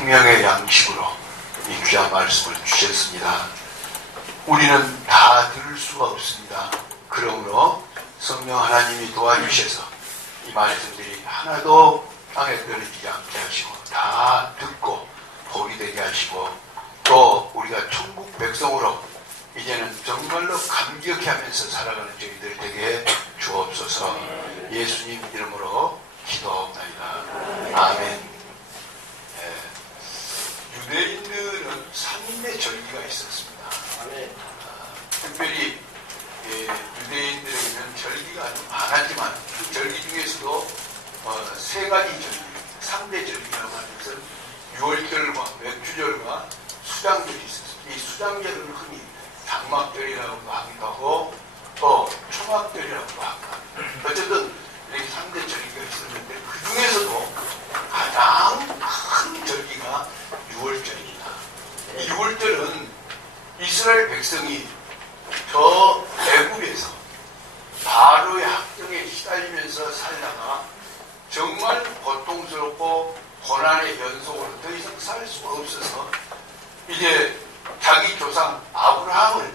생명의 양식으로 이 귀한 말씀을 주셨습니다. 우리는 다 들을 수가 없습니다. 그러므로 성령 하나님이 도와주셔서 이 말씀들이 하나도 땅에 떨어지지 않게 하시고 다 듣고 복이 되게 하시고 또 우리가 천국 백성으로 이제는 정말로 감격해 하면서 살아가는 저희들 되게 주옵소서. 예수님 이름으로 기도하옵나이다. 아멘. 유대인들은 3일의 절기가 있었습니다. 특별히 유대인들에게는 절기가 아주 많았지만 그 절기 중에서도 세 가지 절기, 3대 절기라고 하는 것은 유월절과 맥주절과 수장절이 있었습니다. 이 수장절은 흔히 장막절이라고도 하기도 하고 또 초막절이라고도 합니다. 어쨌든 이렇게 3대 절기가 있었는데 그 중에서도 가장 큰 절기가 유월절입니다. 이 유월절은 이스라엘 백성이 저 애굽에서 바로의 학정에 시달리면서 살다가 정말 고통스럽고 고난의 연속으로 더 이상 살 수가 없어서 이제 자기 조상 아브라함을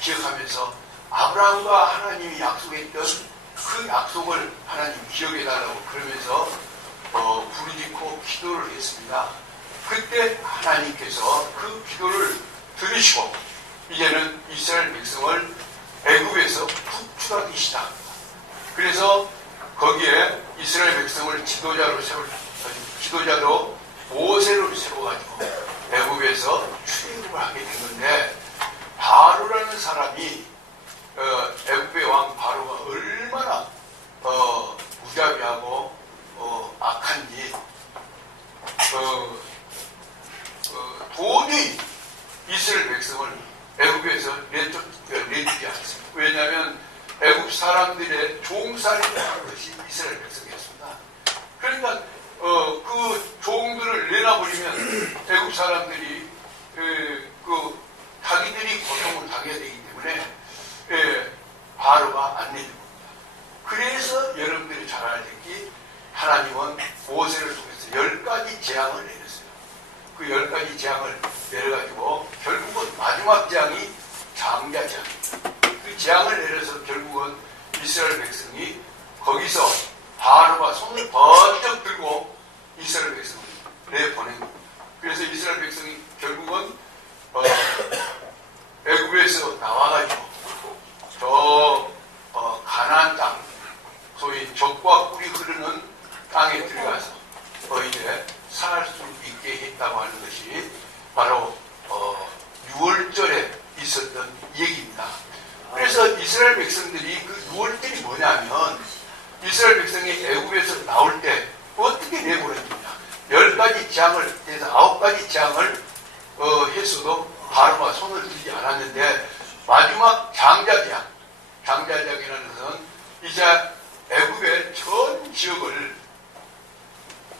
기억하면서 아브라함과 하나님이 약속했던 그 약속을 하나님 기억해달라고 그러면서 부르짖고 기도를 했습니다. 그때 하나님께서 그 기도를 들으시고 이제는 이스라엘 백성을 애굽에서 구출하기 시작합니다. 그래서 거기에 이스라엘 백성을 지도자로 모세를 세워가지고 애굽에서 출애굽을 하게 됐는데 바로라는 사람이 애굽의 왕 바로가 얼마나 무자비하고 악한지 도저히 이스라엘 백성을 애굽에서 내주지 않습니다. 왜냐하면 애굽 사람들의 종살이를 하는 것이 이스라엘 백성이었습니다. 그러니까 그 종들을 내놔버리면 애굽 사람들이 자기들이 고통을 당해야 되기 때문에 바로가 안 내줍니다. 그래서 여러분들이 잘 알다시피 하나님은 모세를 통해서 10가지 재앙을 내렸어요. 그 10가지 재앙을 내려가지고 결국은 마지막 재앙이 장자 재앙입니다. 그 재앙을 내려서 결국은 이스라엘 백성이 거기서 바로가 손을 번쩍 들고 이스라엘 백성을 내보낸 겁니다. 그래서 이스라엘 백성이 결국은 애굽에서 나와가지고 저 가나안 땅, 소위 젖과 꿀이 흐르는 땅에 들어가서 이제 살 수 있게 했다고 하는 것이 바로 유월절에 있었던 얘기입니다. 그래서 이스라엘 백성들이 그 유월절이 뭐냐면 이스라엘 백성이 애굽에서 나올 때 어떻게 내보냈느냐. 10가지 재앙을 해서 9가지 재앙을 했어도 바로가 손을 들지 않았는데 마지막 장자재앙이라는 것은 이제 애굽의 전 지역을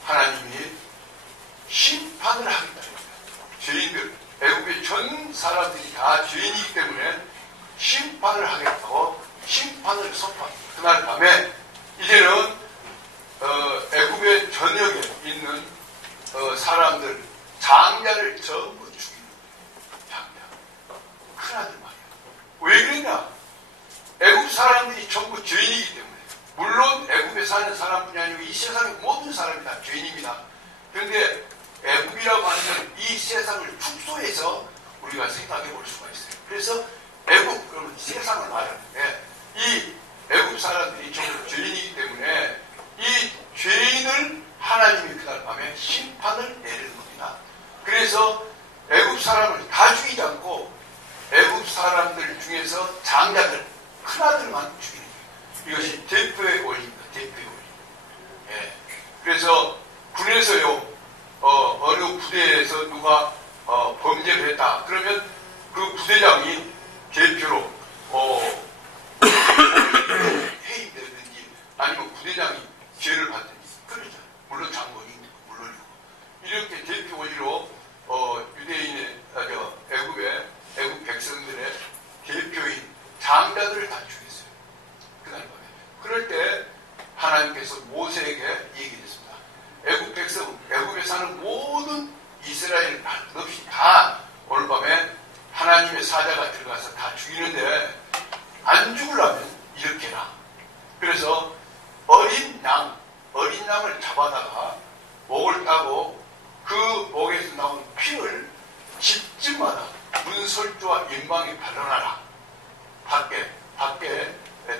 하나님이 심판을 하겠다. 죄인들, 애굽의 전 사람들이 다 죄인이기 때문에 심판을 하겠다고 심판을 선포합니다. 그날 밤에 이제는 애굽의 전역에 있는 사람들, 장자를 전부 죽이는 장자. 큰아들 말이야. 왜 그러냐? 애굽 사람들이 전부 죄인이기 때문에. 물론 애굽에 사는 사람뿐이 아니고 이 세상의 모든 사람이 다 죄인입니다. 그런데 애굽이라고 하는 이 세상을 축소해서 우리가 생각해 볼 수가 있어요. 그래서 애굽, 그러면 세상을 말하는데 이 애굽 사람들이 전부 죄인이기 때문에 이 죄인을 하나님이 그날 밤에 심판을 내리는 겁니다. 그래서 애굽 사람을 다 죽이지 않고 애굽 사람들 중에서 장자들, 큰아들만 죽이는 거예요. 이것이 대표의 원리입니다. 대표의 원리. 예. 그래서 군에서요, 어느 부대에서 누가 범죄를 했다. 그러면 그 부대장이 대표로 해임되든지 아니면 부대장이 죄를 받든지 그러죠. 물론 장관이 물론이고 이렇게 대표 원리로 유대인의 애굽 백성들의 대표인 장자들을 다 죽였어요. 그날 밤에. 그럴 때 하나님께서 모세에게 얘기했습니다. 애굽 백성, 애굽에 사는 모든 할 것 없이 다 오늘 밤에 하나님의 사자가 들어가서 다 죽이는데 안 죽으려면 이렇게 해라. 그래서 어린 양을 잡아다가 목을 따고 그 목에서 나온 피를 집집마다 문설주와 인방에 발라놔라. 밖에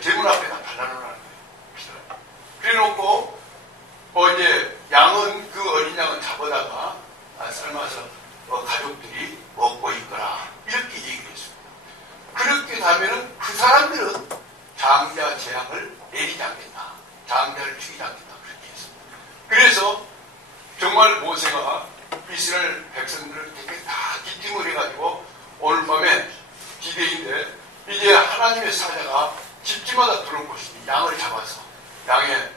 대문 앞에다 발라놓으라는 거예요. 피를. 그래놓고 이제 양은 그 어린 양은 잡아다가 삶아서 가족들이 먹고 있거라. 이렇게 얘기를 했습니다. 그렇게 하면은 그 사람들은 장자 재앙을 내리지 않겠다. 장자를 죽이지 않겠다. 그렇게 했습니다. 그래서 정말 모세가 이스라엘 백성들을 되게 다 기침을 해가지고 오늘 밤에 디데이인데 이제 하나님의 사자가 집집마다 들어올 것이니 양을 잡아서 양의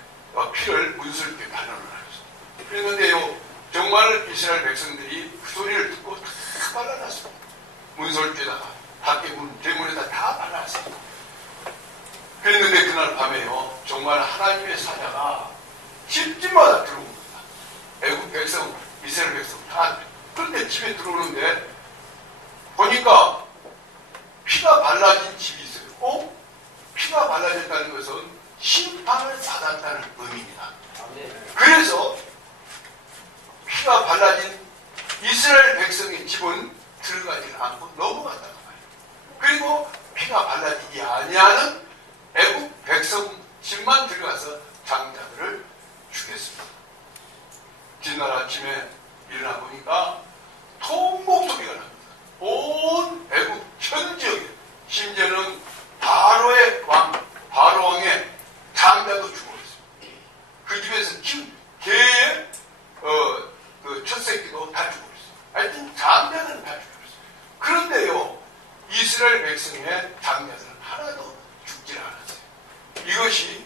피를 문설주에 발라놓으라 했습니다. 그랬는데요, 정말 이스라엘 백성들이 그 소리를 듣고 다 발라놨습니다. 문설주에다가 밖에 대문에다 다 발라놨습니다. 그랬는데 그날 밤에요, 정말 하나님의 사자가 집집마다 들어온 겁니다. 애국 백성, 이스라엘 백성 다. 그런데 집에 들어오는데 보니까 피가 발라진 집이 있어요. 피가 발라졌다는 것은 심판을 받았다는 의미입니다. 그래서 피가 발라진 이스라엘 백성의 집은 들어가지 않고 넘어갔다고 말이에요. 그리고 피가 발라지지 아니하는 애국 백성 집만 들어가서 장자들을 죽였습니다. 뒷날 아침에 일어나 보니까 통곡 소리가 납니다. 온 애국 전 지역에, 심지어는 바로의 바로 왕의 장자도 죽어버렸습니다. 그 집에서 키운 개의 그 첫 새끼도 다 죽어버렸어요. 하여튼 장자들은 다 죽어버렸어요. 그런데요, 이스라엘 백성의 장자들은 하나도 죽지 않았어요. 이것이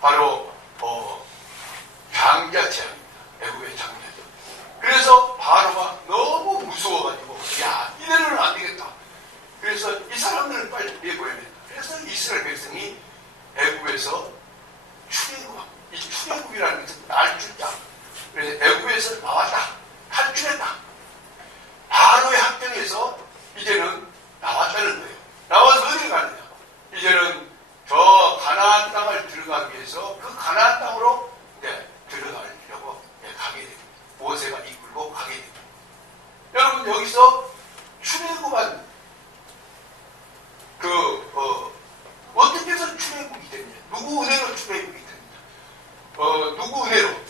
바로 장자 재앙입니다. 애국의 장자들. 그래서 바로가 너무 무서워가지고 이대로는 안 되겠다. 그래서 이 사람들을 빨리 내보내야 된다. 그래서 이스라엘 백성이 애국에서 출애굽, 이 출애굽이라는 것은 날줄자. 그래서 애국에서 나왔다. 탈출했다. 바로의 합정에서 이제는 나왔다는 거예요. 나와서 어디를 가느냐? 이제는 저 가나안 땅을 들어가기 위해서 그 가나안 땅으로 들어가려고 가게 됩니다. 모세가 이끌고 가게 됩니다. 여러분, 여기서 출애굽한 어떻게 해서 출애굽이 됐냐? 누구 은혜로 출애굽이 됐냐? 누구 은혜로?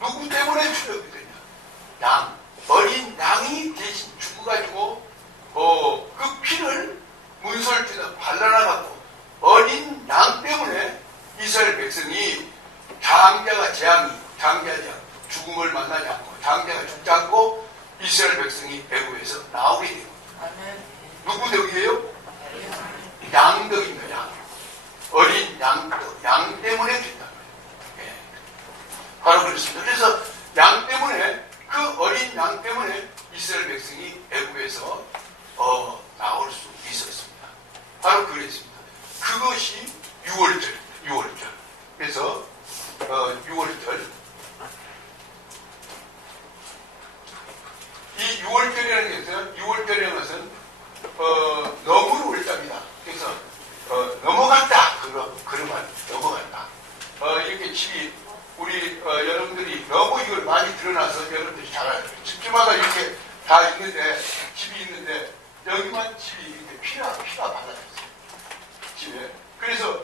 누구 때문에 출애굽이 됐냐? 어린 양이 대신 죽어가지고 그 피를 문설주에다 발라놔갖고 어린 양 때문에 이스라엘 백성이 장자가 재앙, 죽음을 만나지 않고 장자가 죽지 않고 이스라엘 백성이 애굽에서 나오게 됩니다. 누구 덕이에요? 양덕입니다. 양. 어린 양덕. 양 때문에 된다. 예. 바로 그렇습니다. 그래서 양 때문에, 그 어린 양 때문에 이스라엘 백성이 애굽에서 나올 수 있었습니다. 바로 그랬습니다. 그것이 6월절입니다. 6월절. 그래서 6월절. 이 6월절이라는 것은, 6월절이라는 것은 너무 월자입니다. 그래서 넘어갔다. 그런 말, 넘어갔다. 이렇게 집이, 우리 여러분들이 너무 이걸 많이 드러나서 여러분들이 잘 알아요. 집집마다 이렇게 다 있는데, 집이 있는데 여기만 집이 이렇게 피가 발라졌어요. 집에. 그래서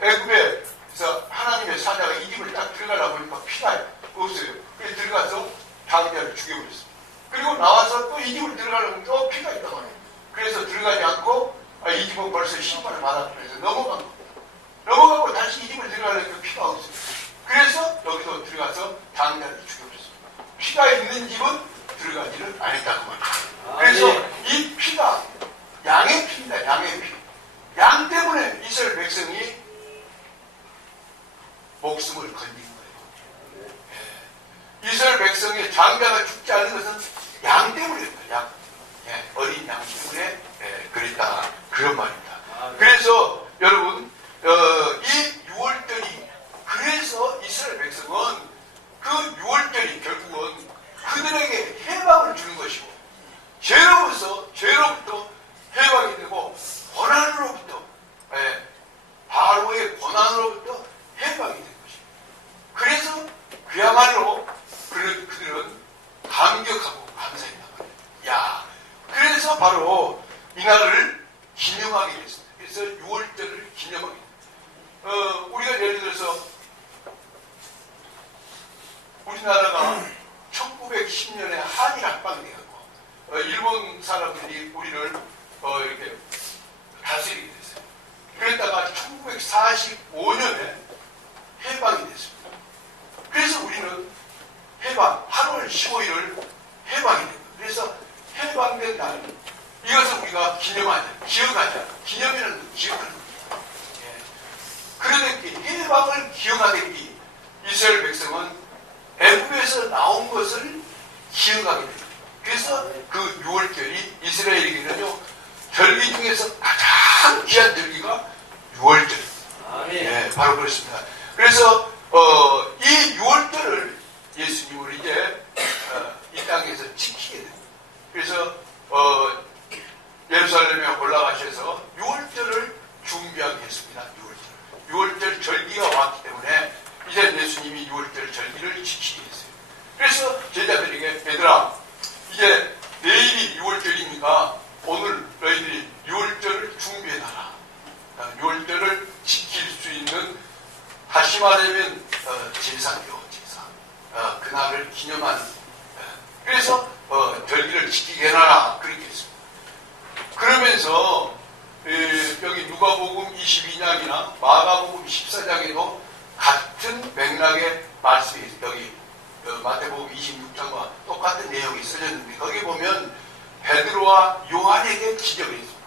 애굽에서 하나님의 사자가 이 집을 딱 들어가려고 보니까 피가 없어요. 그래서 들어가서 장자를 죽여버렸습니다. 그리고 나와서 또 이 집을 들어가려면 또 피가 있단 말이에요. 그래서 들어가지 않고 이 집은 벌써 심판을 받았고 그래서 넘어간 겁니다. 넘어가고 다시 이 집을 들어가려니까 피가 없어요. 그래서 여기서 들어가서 장자를 죽여버렸습니다. 피가 있는 집은 들어가지를 않았다고 말이에요. 그래서 이 피가 양의 피입니다. 양의 피. 양 때문에 이스라엘 백성이 목숨을 건진 거예요. 이스라엘 백성의 장자가 죽지 않은 것은 양 때문입니다. 양. 어린 양 때문에 그랬다. 그런 말입니다. 그래서 여러분, 이 6월절이, 그래서 이스라엘 백성은 그 6월절이 결국은 그들에게 해가 그야말로 그들은 감격하고 감사했단 말이에요. 야, 그래서 바로 이날을 기념하게 됐습니다. 그래서 6월절을 기념하게 됐습니다. 우리가 예를 들어서 우리나라가 1910년에 한일 합방이 되었고 일본 사람들이 우리를 이렇게 다스리게 됐어요. 그랬다가 1945년에 해방이 됐습니다. 그래서 우리는 해방 8월 15일을 해방이 됩니다. 그래서 해방된 날 이것을 우리가 기념하자, 기억하자. 기념이라는 기억하는 겁니다. 예. 그러던 해방을 기억하던 이스라엘 백성은 애굽에서 나온 것을 기억하게 됩니다. 그래서 그 6월절이 이스라엘에게는요, 절기 중에서 가장 귀한 절기가 6월절입니다. 예, 바로 그렇습니다. 그래서 이 6월절을 예수님을 이제 이 땅에서 지키게 됩니다. 그래서 예루살렘에 올라가셔서 6월절을 준비하게 했습니다. 6월절 절기가 왔기 때문에 이제 예수님이 6월절 절기를 지키게 했어요. 그래서 제자들에게 얘들아, 이제 내일이 6월절이니까 오늘 너희들이 6월절을 준비해놔라. 6월절을 지킬 수 있는, 다시 말하면 제사교 제사, 그날을 기념하는, 그래서 절기를 지키게 해놔라, 그렇게 했습니다. 그러면서 여기 누가복음 22장이나 마가복음 14장에도 같은 맥락의 말씀이 여기 마태복음 26장과 똑같은 내용이 써졌는데, 거기 보면 베드로와 요한에게 지적을 했습니다.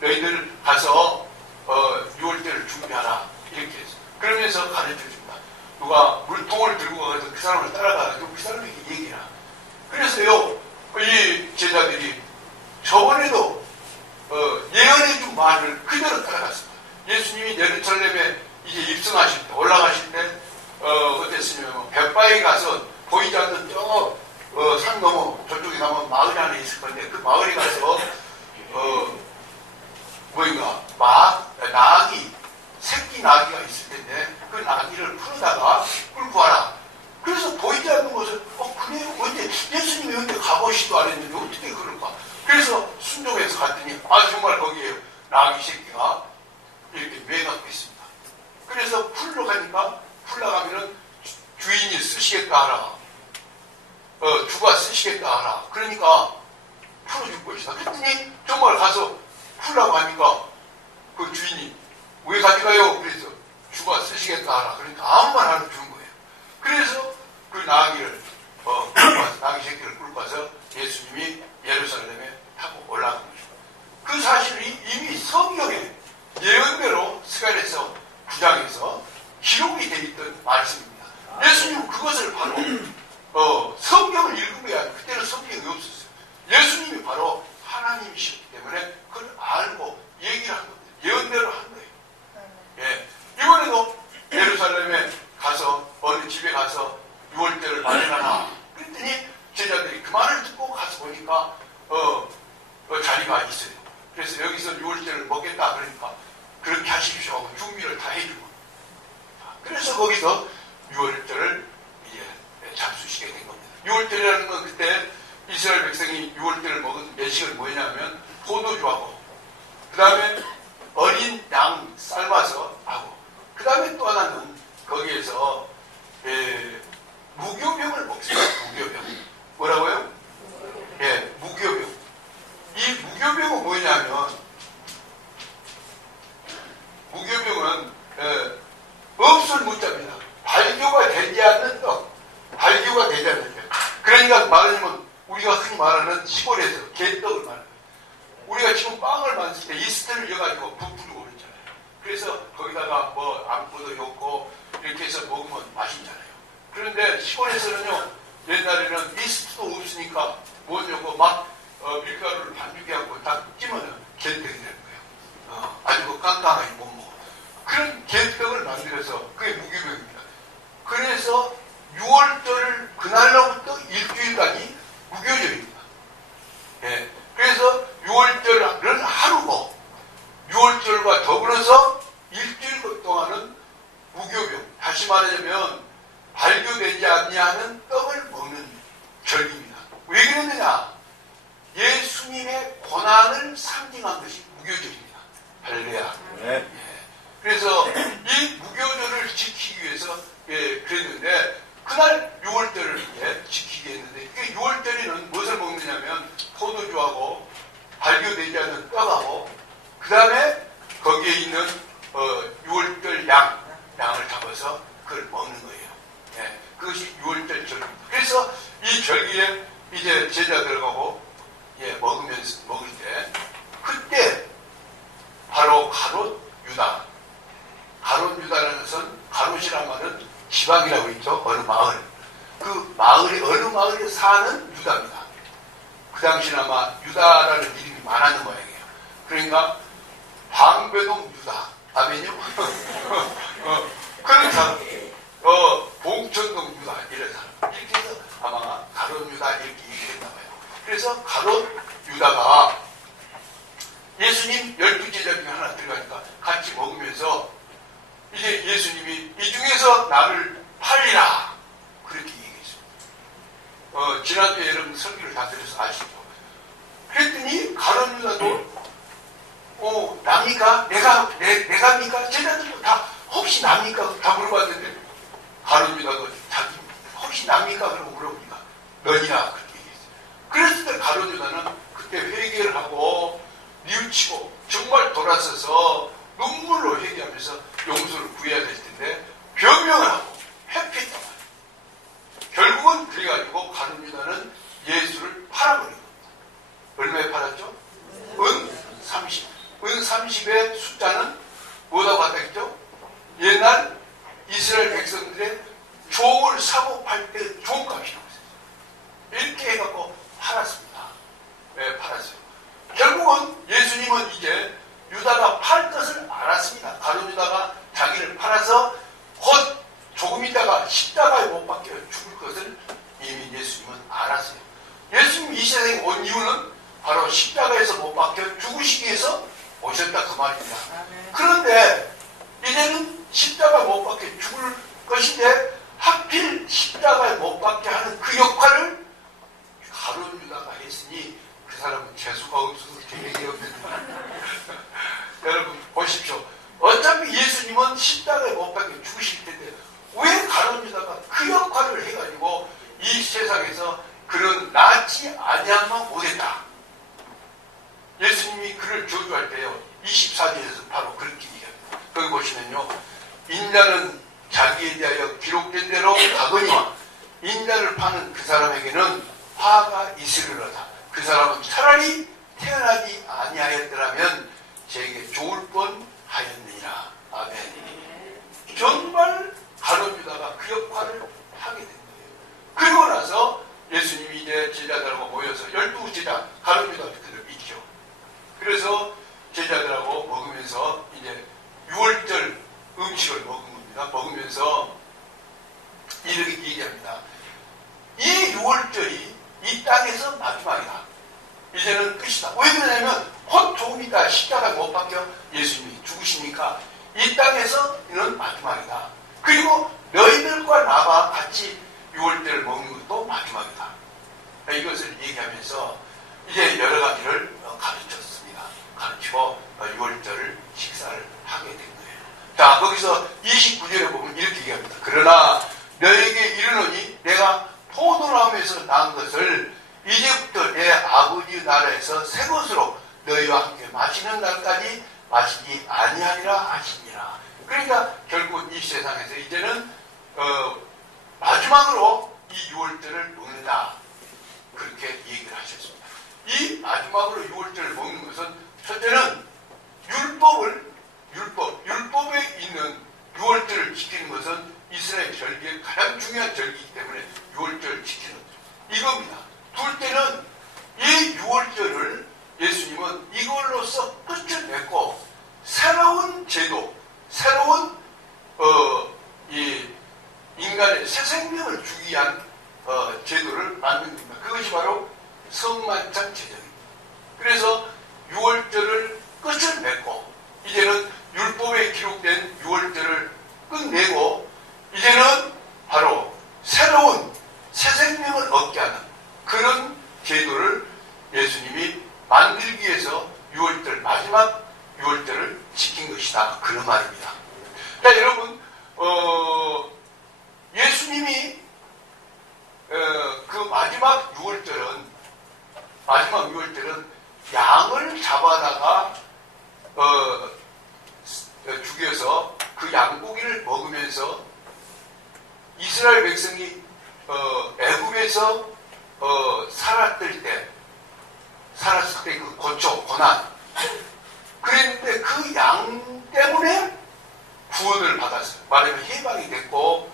너희들 가서 6월절을 준비하라, 이렇게 했습니다. 그러면서 가르쳐줍니다. 누가 물통을 들고 가서 그 사람을 따라가서 그 사람에게 얘기해라. 그래서요, 이 제자들이 저번에도 예언해준 말을 그대로 따라갔습니다. 예수님이 예루살렘에 이제 입성하실 때, 올라가실 때 어땠으면 벳바에 가서 보이지 않는 산 넘어 저쪽에 가면 마을 안에 있을 건데, 그 마을에 가서 새끼 나귀가 있을 텐데 그 나귀를 풀어다가 끌고 와라. 그래서 보이지 않는 것을 그래요? 근데 예수님이 언제 가보시도 안 했는데 어떻게 그럴까? 그래서 순종해서 갔더니 정말 거기에 나귀 새끼가 이렇게 매갖고 있습니다. 그래서 풀러 가니까, 풀러가면은 주인이 쓰시겠다 하라, 주가 쓰시겠다 하라. 그러니까 풀어줄 것이다. 그랬더니 정말 가서 풀라고 하니까 그 주인이 왜 가져가요? 그래서 주가 쓰시겠다 하라. 그러니까 아무 말 안 주는 거예요. 그래서 그 나귀를 나귀 새끼를 끌고 와서 예수님이 예루살렘에 타고 올라간 거죠. 그 사실이 이미 성경에 예언대로 스가랴서 9장에서 기록이 되어 있던 말씀입니다. 예수님은 그것을 바로 성경을 읽은 게 아니고, 그때는 성경이 없었어요. 예수님이 바로 하나님이셨기 때문에 그걸 알고 얘기를 한 겁니다. 예언대로 한 거예요. 예. 이번에도 예루살렘에 가서 어느 집에 가서 6월절을 마련하라. 그랬더니 제자들이 그 말을 듣고 가서 보니까 자리가 있어요. 그래서 여기서 6월절을 먹겠다 그러니까 그렇게 하십시오 하고 준비를 다 해주고, 그래서 거기서 6월절을 이제 잡수시게 된 겁니다. 6월절이라는 건 그때 이스라엘 백성이 6월절을 먹은 예식은 뭐냐면 포도주하고, 그 다음에 어린 양 삶아서 하고, 그 다음에 또 하나는 거기에서 무교병을 먹습니다. 무교병. 뭐라고요? 예, 무교병. 이 무교병은 뭐냐면, 무교병은 없을 무자입니다. 발교가 되지 않는 떡. 발교가 되지 않는 떡. 그러니까 말하자면 우리가 흔히 말하는 시골에서 개떡을 말합니다. 우리가 지금 빵을 만들 때 이스트를 넣어가지고 부풀고 그랬잖아요. 그래서 거기다가 뭐 암포도 넣고 이렇게 해서 먹으면 맛있잖아요. 그런데 시골에서는요, 옛날에는 이스트도 없으니까 뭐 넣고 막 밀가루를 반죽해 갖고 딱 찌면은 개떡이 되는 거예요. 아주 그 깡깡하게 못 먹어. 그런 개떡을 만들어서 그게 무교병입니다. 그래서 6월절을 그날로부터 일주일간이 무교절입니다. 예. 그래서 6월절은 하루고, 6월절과 더불어서 일주일 동안은 무교병, 다시 말하자면 발교되지 아니하는 떡을 먹는 절기입니다. 왜 그랬느냐? 예수님의 고난을 상징한 것이 무교절입니다. 할렐루야. 네. 그래서 이 무교절을 지키기 위해서 그랬는데 그날 6월절을 지키게 했는데 그 6월절에는 무엇을 먹느냐면 포도주하고 발효되지 않은 떡하고 그 다음에 거기에 있는 6월절 양을 잡아서 그걸 먹는 거예요. 그것이 6월절 절기입니다. 그래서 이 절기에 이제 제자들하고 먹을 때 그때 바로 가롯 유다, 가롯 유다라는 것은 가롯이란 말은 지방이라고 있죠. 어느 마을. 그 마을에 어느 마을에 사는 유다입니다. 그 당시는 아마 유다라는 이름이 많았는 모양이에요. 그러니까 방배동 유다, 아멘요? 그런 사람, 봉천동 유다 이런 사람 이렇게 해서 아마 가롯 유다 이렇게 얘기했나 봐요. 그래서 가롯 유다가 예수님 12제자 중에 하나 들어가니까 같이 먹으면서 이제 예수님이 이 중에서 나를 팔리라 그렇게 얘기했습니다. 지난주에 여러분 설교를 다 들어서 아시죠? 그랬더니 가룟 유다도 납니까? 내가입니까? 제자들도 다 혹시 납니까? 다 물어봤는데 가룟 유다도 자기 혹시 납니까? 그러고 물어보니까 너니라 그렇게 얘기했어요. 그랬을 때 가룟 유다는 그때 회개를 하고 뉘우치고 정말 돌아서서 눈물로 회개하면서 용서를 구해야 될 텐데 변명을 하고 회피했단 말이에요. 결국은 그래가지고 가룟 유다는 예수를 팔아버린 겁니다. 얼마에 팔았죠? 은 30. 은 30의 숫자는 뭐라고 한다겠죠? 옛날 이스라엘 백성들의 종을 사고 팔 때 종값이라고 했어요. 이렇게 해갖고 팔았습니다. 왜 팔았어요? 결국은 예수님은 이제 유다가 팔 것을 알았습니다. 가룟 유다가 자기를 팔아서 곧 조금 있다가 십자가에 못 박혀 죽을 것을 이미 예수님은 알았어요. 예수님 이 세상에 온 이유는 바로 십자가에서 못 박혀 죽으시기 위해서 오셨다 그 말입니다. 그런데 이제는 십자가에 못 박혀 죽을 것인데 하필 십자가에 못 박혀 하는 그 역할을 가룟 유다가 했으니 그 사람은 재수가 없어서 계획이 없는다. 여러분 보십시오. 어차피 예수님은 십자가에 못 박혀 죽으실 텐데 왜 가룟 유다가 그 역할을 해가지고 이 세상에서 그런 낫지 아니하면 못했다. 예수님이 그를 저주할 때요 24절에서 바로 그렇게 얘기합니다. 거기 보시면요 인자는 자기에 대하여 기록된 대로 가거니와 인자를 파는 그 사람에게는 화가 있으리로다. 그 사람은 차라리 태어나지 아니하였더라면 제게 좋을 뻔하였느니라. 아멘. 정말 가룟 유다가 그 역할을 하게 된 거예요. 그리고 나서 예수님이 이제 제자들하고 모여서 12제자 가룟 유다 그들을 믿죠. 그래서 제자들하고 먹으면서 이제 6월절 음식을 먹은 겁니다. 먹으면서 이렇게 얘기합니다. 이 6월절이 이 땅에서 마지막이다. 이제는 끝이다. 왜 그러냐면 곧 조금 있다 십자가에 못 박혀 예수님이 죽으시니까 이 땅에서는 마지막이다. 그리고 너희들과 나와 같이 6월절을 먹는 것도 마지막이다. 이것을 얘기하면서 이제 여러 가지를 가르쳤습니다. 가르치고 6월절을 식사를 하게 된 거예요. 자, 거기서 29절에 보면 이렇게 얘기합니다. 그러나 너에게 이르노니 내가 포도나무에서 난 것을 이제부터 내 아버지 나라에서 새 것으로 너희와 함께 마시는 날까지 마시지 아니하리라 하시니라. 그러니까 결국 이 세상에서 이제는 마지막으로 이 6월절을 먹는다. 그렇게 얘기를 하셨습니다. 이 마지막으로 6월절을 먹는 것은 첫째는 율법에 있는 6월절을 지키는 것은 이스라엘 절기의 가장 중요한 절기이기 때문에 6월절을 지키는 이겁니다. 둘째는 이 6월절을 예수님은 이걸로써 끝을 맺고 새로운 제도, 새로운 이 인간의 새 생명을 주기 위한 제도를 만든 겁니다. 그것이 바로 성만찬 제도입니다. 그래서 6월절을 끝을 맺고 이제는 율법에 기록된 6월절을 끝내고 이제는 바로 새로운 새 생명을 얻게 하는 그런 제도를 예수님이 만들기 위해서 6월절 마지막 6월절을 지킨 것이다. 그런 말입니다. 자, 여러분 예수님이 그 마지막 6월절은 양을 잡아다가 죽여서 그 양고기를 먹으면서 이스라엘 백성이 애굽에서 살았을 때 그 고난 그랬는데 그 양 때문에 구원을 받았어요. 말하면 해방이 됐고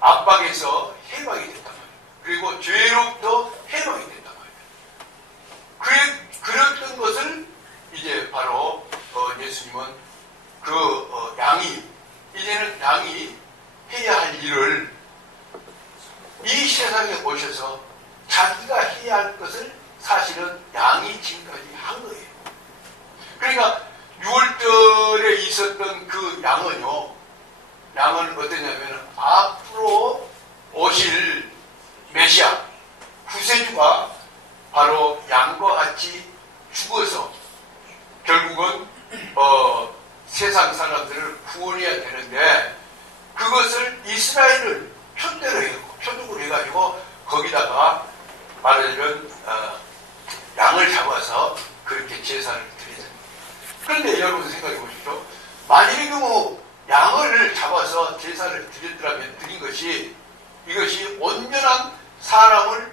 압박에서 해방이 됐단 말이에요. 그리고 죄로부터 해방이 됐단 말이에요. 그랬던 것을 이제 바로 예수님은 이제는 양이 해야 할 일을 이 세상에 오셔서 자기가 해야 할 것을 사실은 양이 지금까지 한 거예요. 그러니까 6월절에 있었던 그 양은 어떠냐면 앞으로 오실 메시아 구세주가 바로 양과 같이 죽어서 결국은 세상 사람들을 구원해야 되는데 그것을 이스라엘을 표적으로 해가지고 거기다가 말하자면 양을 잡아서 그렇게 제사를 드리잖아요. 그런데 여러분 생각해 보십시오. 만일의 경우 양을 잡아서 제사를 드린 것이 이것이 온전한 사람의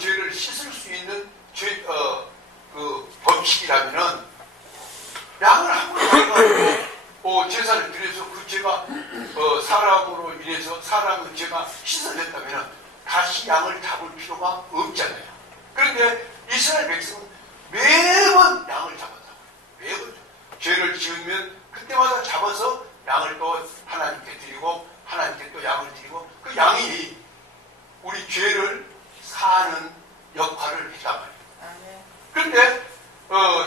죄를 씻을 수 있는 그 법칙이라면은 양을 한 번 가지고 제사를 드려서 그 죄가 사람으로 인해서 사람의 죄가 씻어졌다면 다시 양을 잡을 필요가 없잖아요. 그런데 이스라엘 백성은 매번 양을 잡았다고요. 매번 죄를 지으면 그때마다 잡아서 양을 또 하나님께 드리고 하나님께 또 양을 드리고 그 양이 우리 죄를 사하는 역할을 했단 말이에요. 그런데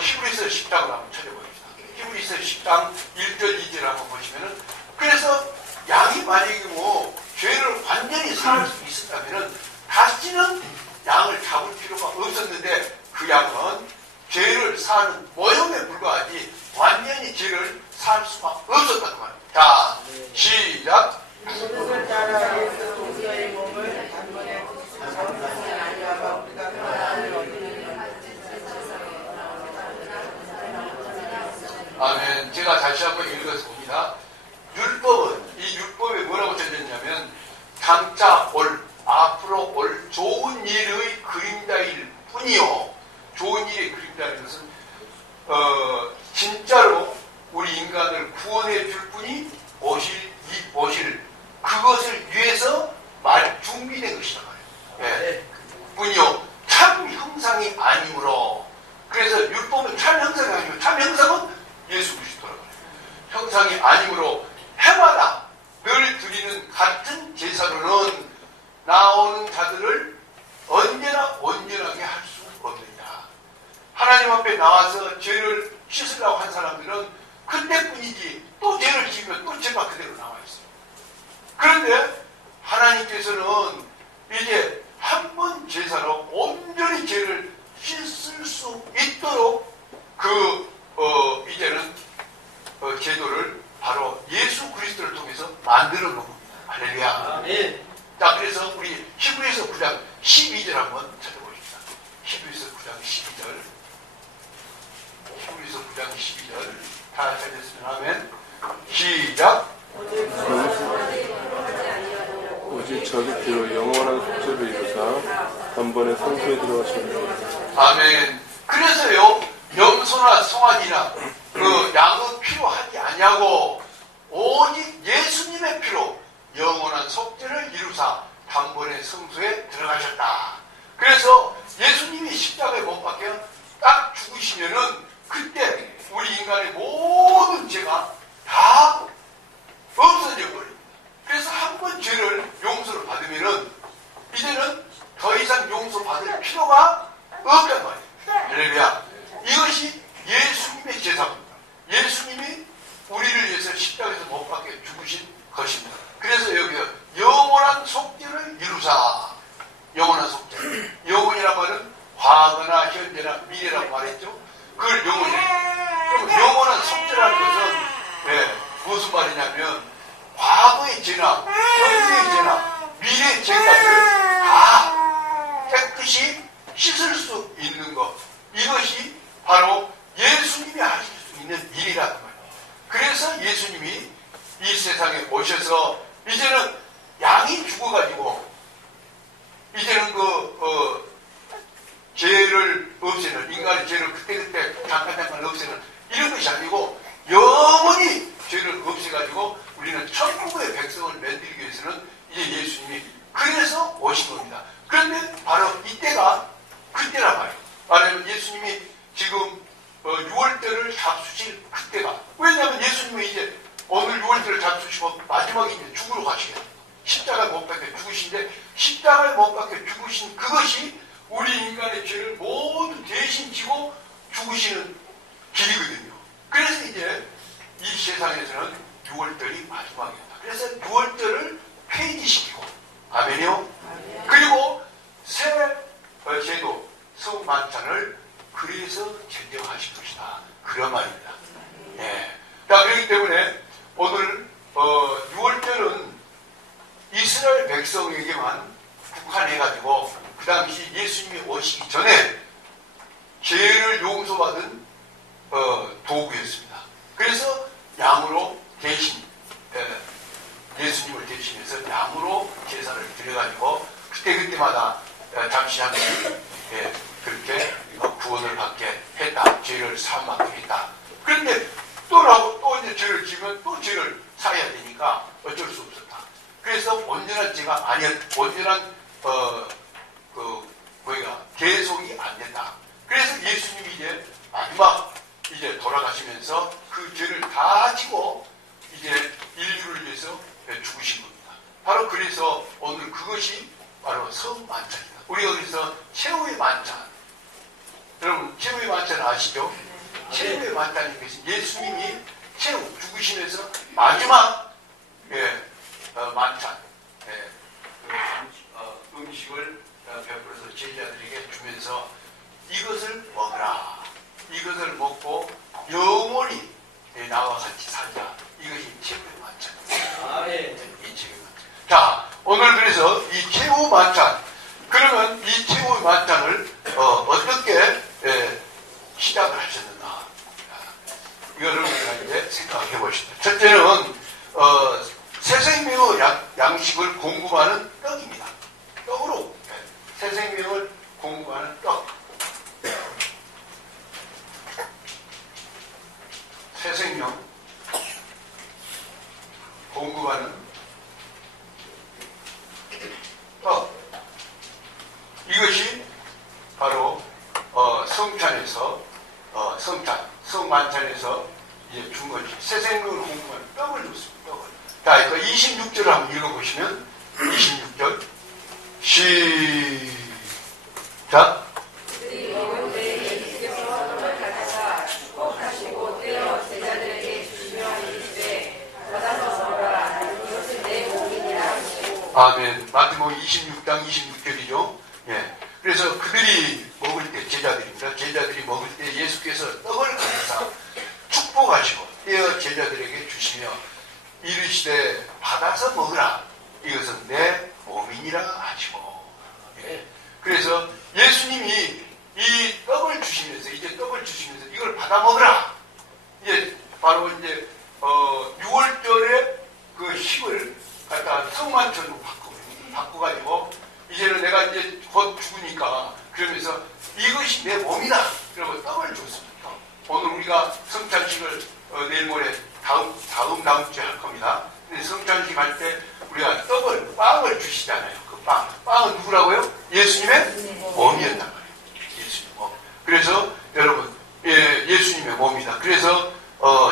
히브리서 10장을 한번 찾아보십시다. 히브리서 10장 1절 2절 한번 보시면은 그래서 양이 만약에 죄를 완전히 사할 수 있었다면은 다시는 양을 잡을 필요가 없었는데 그 양은 죄를 사하는 모형에 불과하지 완전히 죄를 사할 수가 없었단 말이에요. 자, 시작. 그것을 따라 예수 그리스도의 몸을 단번에 아니하고 우리가 평안을 얻으리니 아멘. 제가 다시 한번 읽어서 봅니다. 이 율법에 뭐라고 적혀있냐면 장차 올, 앞으로 올 좋은 일의 그림자일 뿐이요. 좋은 일의 그림자인 것은 진짜로 우리 인간을 구원해 줄 분이 오실 그것을 위해서 준비된 것이다 말이에요. 네. 뿐이요. 참 형상이 아니므로. 그래서 율법은 참 형상이 아니고 참 형상은 예수 그리스도라고 해요. 형상이 아니므로 해마다 늘 드리는 같은 제사로는 나오는 자들을 언제나 온전하게 할 수 없느니라. 하나님 앞에 나와서 죄를 씻으려고 한 사람들은 그때뿐이지 또 죄를 지으면 또 죄가 그대로 나와 있어요. 그런데 하나님께서는 이제 한 번 제사로 온전히 죄를 씻을 수 있도록 이제는 제도를 바로 예수 그리스도를 통해서 만들어 놓은 겁니다. 할렐루야. 아멘. 자, 그래서 우리 히브리서 9장 12절 한번 찾아보십시다. 히브리서 9장 12절. 히브리서 9장 12절. 다 찾았으면 하면 시작. 오직 자기 피로 영원한 속죄를 이루사 단번에 성소에 들어가셨느니라. 아멘. 그래서요, 염소나 송아지나 그 양의 피로 하지 아니하고 오직 예수님의 피로 영원한 속죄를 이루사 단번에 성소에 들어가셨다. 그래서 예수님이 십자가에 못 박혀 딱 죽으시면은 그때 우리 인간의 모든 죄가 다 없어져 버립니다. 그래서 한 번 죄를 용서를 받으면은 이제는 더 이상 용서받을 필요가 없단 말이에요. 할렐루야. 이것이 예수님의 제사입니다. 예수님이 우리를 위해서 십자가에서 못 박혀 죽으신 것입니다. 그래서 여기 영원한 속죄를 이루사. 영원한 속죄. 영원이란 말은 과거나 현재나 미래라고 말했죠. 그걸 영원히. 그럼 영원한 속죄라는 것은 무슨 말이냐면 과거의 죄나 현재의 죄나 미래의 죄까지를 다 깨끗이 씻을 수 있는 것. 이것이 바로 예수님이 하실 수 있는 일이라는 말이에요. 그래서 예수님이 이 세상에 오셔서 이제는 양이 죽어가지고 이제는 죄를 없애는, 인간의 죄를 그때그때 잠깐 없애는 이런 것이 아니고 영원히 죄를 없애가지고 우리는 천국의 백성을 만들기 위해서는 이제 예수님이 그래서 오신 겁니다. 그런데 바로 이때가 그때란 말이에요. 말하면 예수님이 지금 6월절을 잡수실 그때가, 왜냐하면 예수님이 이제 오늘 6월절을 잡수시고 마지막에 이제 죽으러 가시겠다. 십자가에 못 박혀 죽으신데 십자가에 못 박혀 죽으신 그것이 우리 인간의 죄를 모두 대신 지고 죽으시는 길이거든요. 그래서 이제 이 세상에서는 6월절이 마지막이었다. 그래서 6월절을 폐지시키고, 아멘이요. 그리고 새 제도 성만찬을 그래서 제정하실 것이다. 그런 말입니다. 예. 자, 그렇기 때문에 오늘 6월절은 이스라엘 백성에게만 국한해가지고 그 당시 예수님이 오시기 전에 죄를 용서받은 도구였습니다. 그래서 양으로 대신 예수님을 대신해서 양으로 제사를 드려가지고 그때마다 잠시 한 번씩 그렇게 구원을 받게 했다. 죄를 사함받게 했다. 그런데 또 이제 죄를 지면 또 죄를 사야 되니까 어쩔 수 없었다. 그래서 온전한 죄가 온전한 계속이 안 된다. 그래서 예수님이 이제 마지막 이제 돌아가시면서 그 죄를 다 지고 이제 인류를 위해서 죽으신 겁니다. 바로 그래서 오늘 그것이 바로 성만찬이다. 우리가 그래서 최후의 만찬. 여러분 최후의 만찬 아시죠? 최후의 만찬인 것은 예수님이 최후 죽으시면서 마지막 만찬 음식을 베풀어서 제자들에게 주면서 이것을 먹으라. 이것을 먹고 영원히 나와 같이 살자. 이것이 최후의 만찬입니다. 이 최후의 만찬. 자, 오늘 그래서 이 최후 만찬. 그러면 이 최후의 만찬을 어떻게 시작을 하셨는가? 이거를 우리가 이제 생각해 보시죠. 첫째는 새 생명의 양식을 공급하는 떡입니다. 떡으로 새 생명을 공급하는 떡. 새 생명 공급하는 떡. 이것이 바로 성찬에서 성만찬에서 이제 준 것이 새 생명을 공급하는 떡을 줬습니다. 떡을. 자, 그 26절을 한번 읽어보시면 26절 시작. 아멘. 마태복음 26장 26절이죠. 예. 그래서 그들이 먹을 때, 제자들입니다. 제자들이 먹을 때 예수께서 떡을 가져다 축복하시고 떼어 제자들에게 주시며 이르시되 받아서 먹으라. 이것은 내 몸이니라 하시고. 예. 그래서 예수님이 이 떡을 주시면서 이걸 받아 먹으라. 이제 바로 이제 6월절에 그 힘을 갖다 성만찬으로 바꿔가지고 이제는 내가 이제 곧 죽으니까 그러면서 이것이 내 몸이다. 그러고 떡을 줬습니다. 오늘 우리가 성찬식을 내일 모레 다음 주에 할 겁니다. 근데 성찬식 할 때 우리가 빵을 주시잖아요. 그 빵은 누구라고요? 예수님의 몸이었단 말이에요. 예수님 몸. 그래서 여러분 예수님의 몸이다. 그래서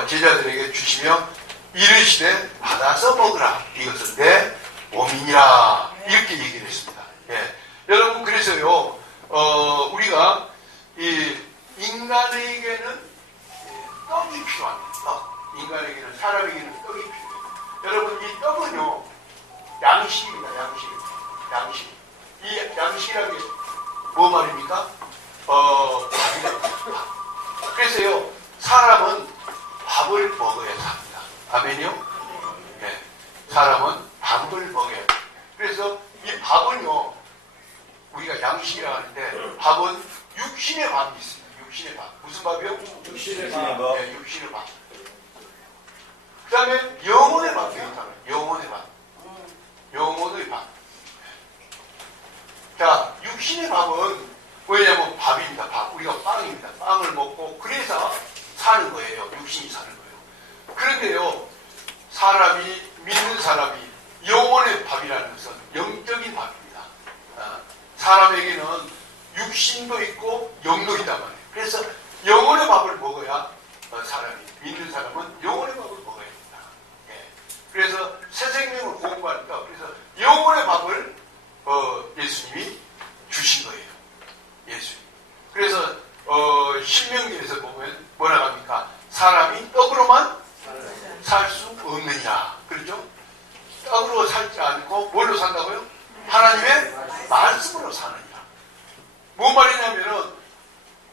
제자들에게 주시며 이르시되 받아서 먹으라. 이것은 내 몸이니라. 이렇게 얘기를 했습니다. 예. 여러분 그래서요 우리가 이 인간에게는 떡이 필요합니다. 떡. 인간에게는 사람에게는 떡이 필요해요. 여러분 이 떡은요 양식입니다. 양식. 이 양식이라는 게 뭐 말입니까? 밥이라는 거죠. 밥. 그래서요, 사람은 밥을 먹어야 삽니다. 아멘이요? 네. 사람은 밥을 먹어야 돼요. 그래서 이 밥은요, 우리가 양식이라고 하는데, 밥은 육신의 밥이 있습니다. 육신의 밥. 무슨 밥이요? 육신의 밥. 네, 육신의 밥. 그 다음에 영혼의 밥도 있다고요. 영혼의 밥. 영혼의 밥. 자, 육신의 밥은 왜냐면 밥입니다. 밥. 우리가 빵입니다. 빵을 먹고 그래서 사는 거예요. 육신이 사는 거예요. 그런데요, 믿는 사람이 영혼의 밥이라는 것은 영적인 밥입니다. 사람에게는 육신도 있고 영도 있단 말이에요. 그래서 영혼의 밥을 먹어야 믿는 사람은 영혼의 밥을 먹어야 됩니다. 예. 그래서 새 생명을 공부하니까 그래서 영혼의 밥을 예수님이 주신 거예요. 예수님. 그래서 신명기에서 보면 뭐라고 합니까? 사람이 떡으로만 살 수 없느냐. 그렇죠? 떡으로 살지 않고 뭘로 산다고요? 하나님의 말씀으로 사느니라. 뭔 말이냐면은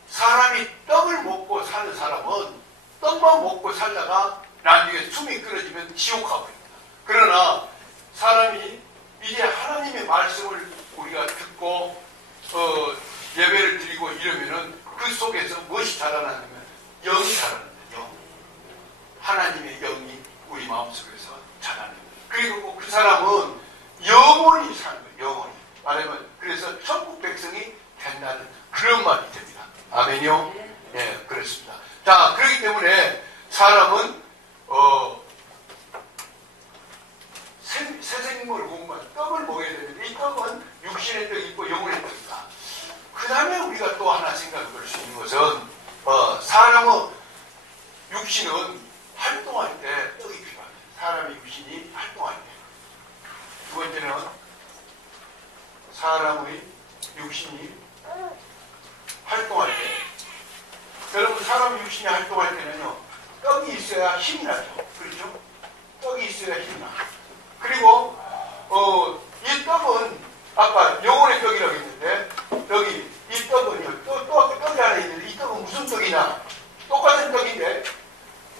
사람이 떡을 먹고 사는 사람은 떡만 먹고 살다가 나중에 숨이 끊어지면 지옥 가버립니다. 그러나 사람이 이제 하나님의 말씀을 우리가 듣고 예배를 드리고 이러면은 그 속에서 무엇이 자라나냐면 영이 자라는데 영. 하나님의 영이 우리 마음속에서 자라는. 그리고 그 사람은 영원히 사는 거예요. 영원히. 말하면 그래서 천국 백성이 된다는 그런 말이 됩니다. 아멘이요? 예, 그렇습니다. 자, 그렇기 때문에 사람은 새 생명을 공부한 떡을 먹어야 되는데 이 떡은 육신의 떡이 있고 영혼의 떡이다. 그 다음에 우리가 또 하나 생각해 볼 수 있는 것은 사람의 육신은 활동할 때 떡이 필요합니다. 사람의 육신이 활동할 때. 두 번째는 사람의 육신이 활동할 때. 여러분, 사람의 육신이 활동할 때는요, 떡이 있어야 힘이 나죠. 그렇죠? 떡이 있어야 힘이 나. 그리고 이 떡은 아까 영혼의 떡이라고 했는데 여기 이 떡은요, 떡이 하나 있는데 이 떡은 무슨 떡이냐? 똑같은 떡인데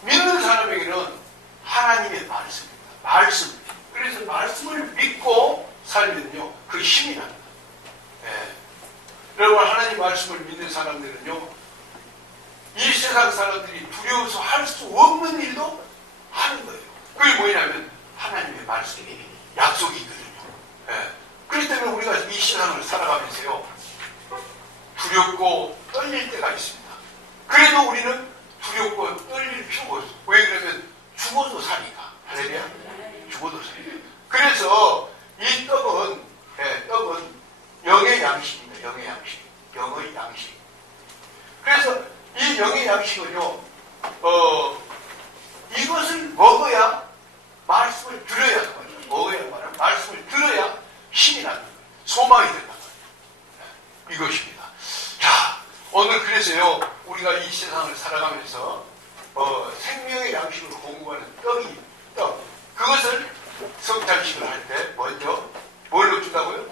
믿는 사람에게는 하나님의 말씀입니다. 말씀. 그래서 말씀을 믿고 살면요, 그 힘이 납니다. 네. 여러분, 하나님 말씀을 믿는 사람들은요, 이 세상 사람들이 두려워서 할 수 없는 일도 하는 거예요. 그게 뭐냐면 하나님의 말씀이 약속이 있거든요. 네. 그렇기 때문에 우리가 이 세상을 살아가면서요, 두렵고 떨릴 때가 있습니다. 그래도 우리는 두렵고 떨릴 필요가 없어요. 왜 그러면 죽어도 사니까. 할렐루야? 죽어도 사니까. 그래서 이 떡은 영의 양식입니다. 영의 양식. 영의 양식. 그래서 이 영의 양식은요, 이것을 먹어야 말씀을 들어야 하는 거죠. 먹어야 말은 말씀을 들어야 힘이 나는 거예요. 소망이 된단 말이에요. 이것입니다. 자, 오늘 그래서요, 우리가 이 세상을 살아가면서 생명의 양식을 공부하는 떡. 그것을 성찬식을 할 때 먼저 뭘 넣어준다고요?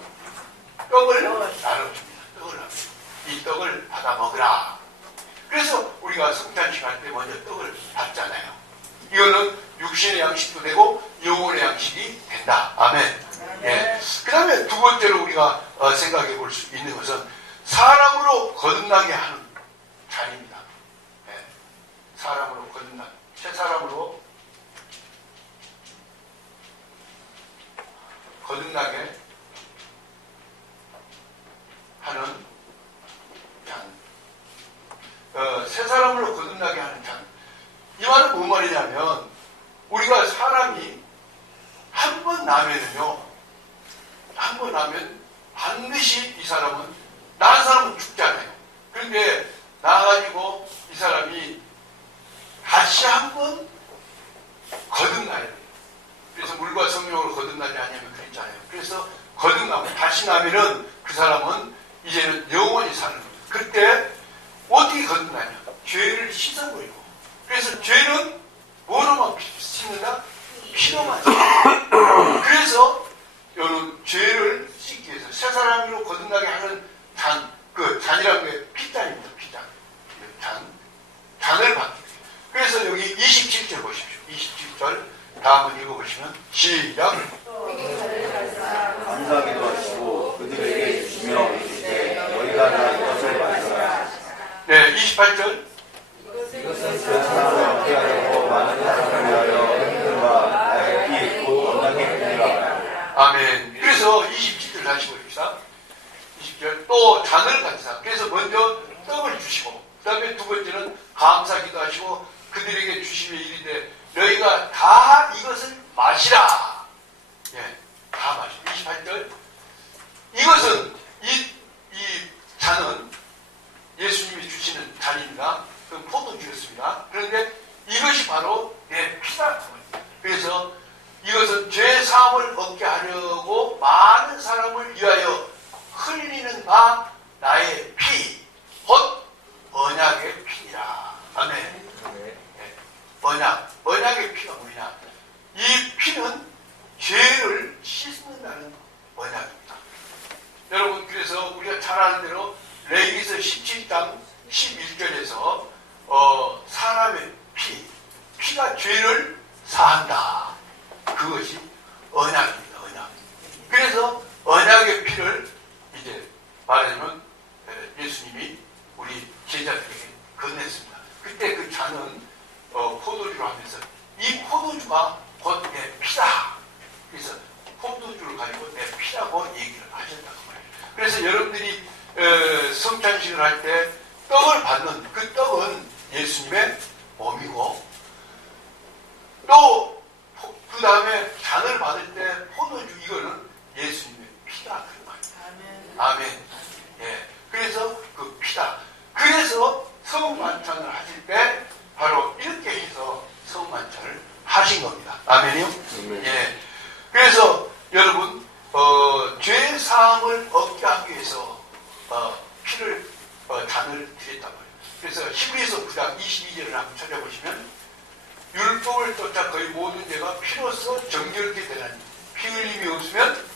떡을 나눠줍니다. 떡을 나눠줍니다. 이 떡을 받아 먹으라. 그래서 우리가 성찬식 할 때 먼저 떡을 받잖아요. 이거는 육신의 양식도 되고 영혼의 양식이 된다. 아멘. 예. 그 다음에 두 번째로 우리가 생각해 볼 수 있는 것은 사람으로 거듭나게 하는 잔입니다. 예. 사람으로 거듭나게. 새 사람으로 거듭나게 하는 잔. 새 사람으로 거듭나게 하는 잔. 이 말은 뭔 말이냐면 우리가 사람이 한 번 나면은요, 한 번 나면 반드시 이 사람은 나은 사람은 죽잖아요. 그런데 나가지고 이 사람이 다시 한 번 거듭나야 돼요. 그래서 물과 성령으로 거듭나지 않으면 그랬잖아요. 그래서 거듭나면 다시 나면은 그 사람은 이제는 영원히 사는 거예요. 그때 어떻게 거듭나냐? 죄를 씻어버리고. 그래서 죄는 뭐로만 씻는다? 피로만. 그래서 여러분 죄를 씻기 위해서 새 사람으로 거듭나게 하는 잔이라는 게 피잔입니다. 피잔. 잔을 받기 위해서. 그래서 여기 27절 보십시오. 27절 다 한번 읽어보시면 시작. 감사하기도 하시고 그들에게 주시며 이르시되 너희가 다 이것을 마시라. 네, 28절. 이것은 그 사람을 얻게 하려고 많은 사람을 위하여 그들과 나의 피 곧 언약의 피니라. 아멘. 그래서 27절 다시 보십시다. 20절 또 잔을 가지사. 그래서 먼저 떡을 주시고 그 다음에 두 번째는 감사기도 하시고 그들에게 주시며 이르되 너희가 다 이것을 마시라. 예, 다 마시라. 28절 이것은 이 잔은 예수님이 주시는 잔입니다. 그건 포도주였습니다. 그런데 이것이 바로 내 피다. 그래서 이것은 죄 사함을 얻게 하려고 많은 사람을 위하여 흘리는 바 나의 피, 곧 언약의 피니라. 아멘. 네. 언약의 피가 뭐냐? 이 피는 죄를 씻는다는 언약입니다. 여러분, 그래서 우리가 잘 아는 대로 레위기서 17장 11절에서 사람의 피가 죄를 사한다. 그것이 언약입니다. 언약. 그래서 언약의 피를 이제 말하자면 예수님이 우리 제자들에게 건넸습니다. 그때 그 잔은 포도주로 하면서 이 포도주가 곧 내 피다. 그래서 포도주를 가지고 내 피라고 얘기를 하셨다고 말이에요. 그래서 여러분들이 성찬식을 할 때 떡을 받는 그 떡은 예수님의 몸이고 또 그 다음에 잔을 받을 때 포도주 이거는 예수님의 피다 그 말이에요. 아멘. 예. 그래서 그 피다. 그래서 성만찬을 하실 때 바로 이렇게 해서 성만찬을 하신 겁니다. 아멘이요? 예. 그래서 여러분 죄 사함을 얻게 하기 위해서 피를 잔을 드렸단 말이에요. 그래서 히브리서 9장 22절을 한번 찾아보시면 율법을 쫓아 거의 모든 죄가 피로써 정결케 되나니 피 흘림이 없으면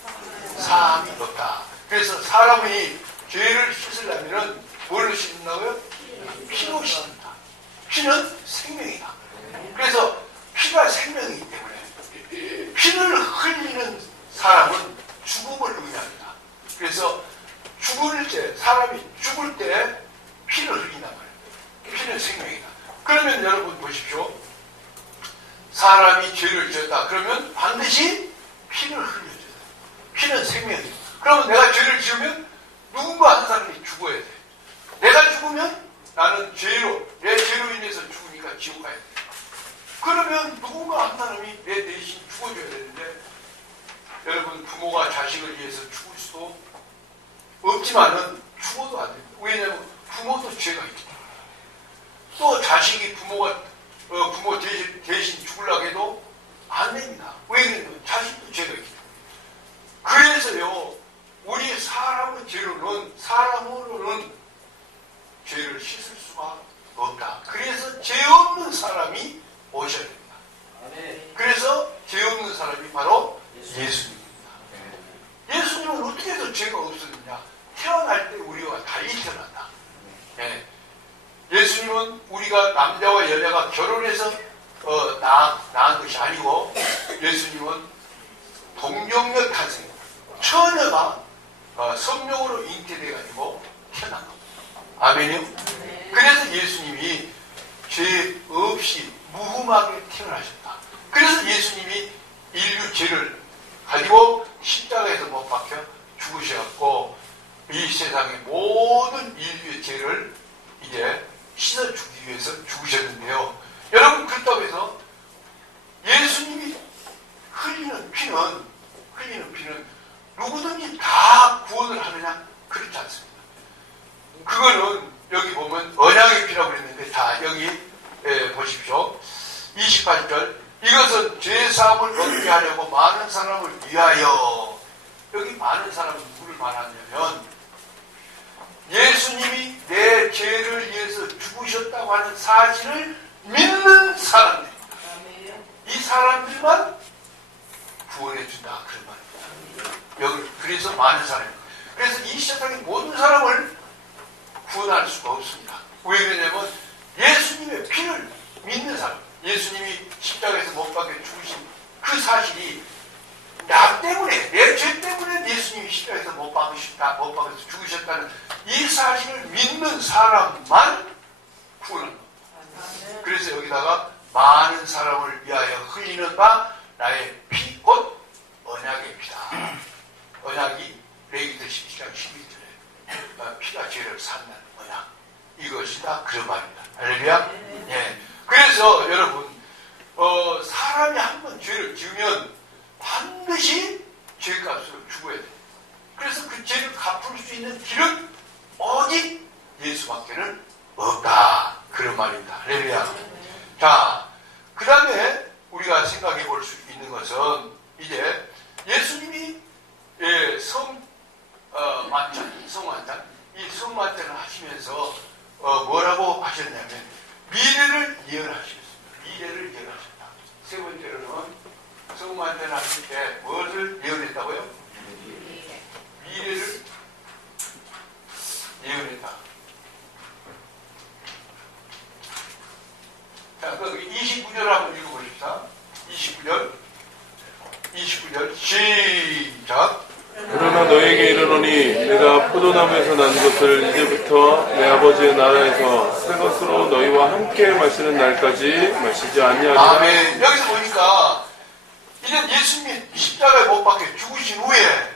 사함이 없다. 그래서 사람이 죄를 씻으려면 뭘로 씻는다고요? 피로 씻는다. 피는 생명이다. 그래서 피가 생명이기 때문에 피를 흘리는 사람은 죽음을 의미합니다. 그래서 사람이 죽을 때 피를 흘린단 말이에요. 피는 생명이다. 그러면 여러분 보십시오. 사람이 죄를 지었다. 그러면 반드시 피를 흘려줘야 돼. 피는 생명이다. 그러면 내가 죄를 지으면 누군가 한 사람이 죽어야 돼. 내가 죽으면 나는 내 죄로 인해서 죽으니까 지옥 가야 돼. 그러면 누군가 한 사람이 내 대신 죽어줘야 되는데 여러분 부모가 자식을 위해서 죽을 수도 없지만은 죽어도 안 됩니다. 왜냐하면 부모도 죄가 있기 때문에. 또 자식이 부모 대신 죽으려고 해도 안 됩니다. 왜 그러냐면 자식도 죄가 있기 때문에. 그래서요 우리 사람으로는 죄를 씻을 수가 없다. 그래서 죄 없는 사람이 오셔야 됩니다. 그래서 죄 없는 사람이 바로 예수님입니다. 예수님은 어떻게 해서 죄가 없었느냐? 태어날 때 우리와 달리 태어났다. 네. 예수님은 우리가 남자와 여자가 결혼해서 낳은 것이 아니고 예수님은 동정녀 탄생, 처녀가 성령으로 잉태돼가지고 태어난 겁니다. 아멘이요? 그래서 예수님이 죄 없이 무흠하게 태어나셨다. 그래서 예수님이 인류 죄를 가지고 십자가에서 못 박혀 죽으셔갖고 이 세상의 모든 인류의 죄를 이제 씻어주기 위해서 죽으셨는데요. 여러분 그렇다고 해서 예수님이 흘리는 피는 누구든지 다 구원을 하느냐? 그렇지 않습니다. 그거는 여기 보면 언약의 피라고 그랬는데 다 여기 보십시오. 28절 이것은 죄사함을 얻게 하려고 많은 사람을 위하여. 여기 많은 사람은 누구를 말하냐면 예수님이 내 죄를 위해서 죽으셨다고 하는 사실을 믿는 사람들입니다. 이 사람들만 구원해 준다 그런 말입니다. 그래서 많은 사람이. 그래서 이 세상의 모든 사람을 구원할 수가 없습니다. 왜 그러냐면 예수님의 피를 믿는 사람, 예수님이 십자가에서 못 박혀 죽으신 그 사실이 나 때문에, 내 죄 때문에 예수님이 십자가에서 못 박혀서 죽으셨다는 이 사실을 믿는 사람만 구원합니다. 그래서 여기다가 많은 사람을 위하여 흘리는 바 나의 피, 곧 언약의 피다. 언약이 레위기서 17장 11절에 피가 죄를 샀는 언약. 이것이다. 그런 말입니다. 할렐루야. 예. 그래서 여러분, 사람이 한번 죄를 지으면 반드시 죄값으로 죽어야 돼요. 그래서 그 죄를 갚을 수 있는 길은 오직 예수밖에는 없다. 그런 말입니다. 할렐루야. 자, 그 다음에 우리가 생각해 볼 수 있는 것은 이제 예수님이 성만찬, 이 성만찬을 하시면서 뭐라고 하셨냐면 미래를 예언하셨습니다. 미래를 예언하셨다. 세 번째로는 성만찬을 하실 때 무엇을 예언했다고요? 미래를 예언했다. 자, 그 29절 한번 읽어보십시다. 29절 시작. 그러나 너에게 이르노니 내가 포도나무에서 난 것을 이제부터 내 아버지의 나라에서 새 것으로 너희와 함께 마시는 날까지 마시지 아니하리라. 아멘. 여기서 보니까 이제 예수님이 십자가에 못 박혀 죽으신 후에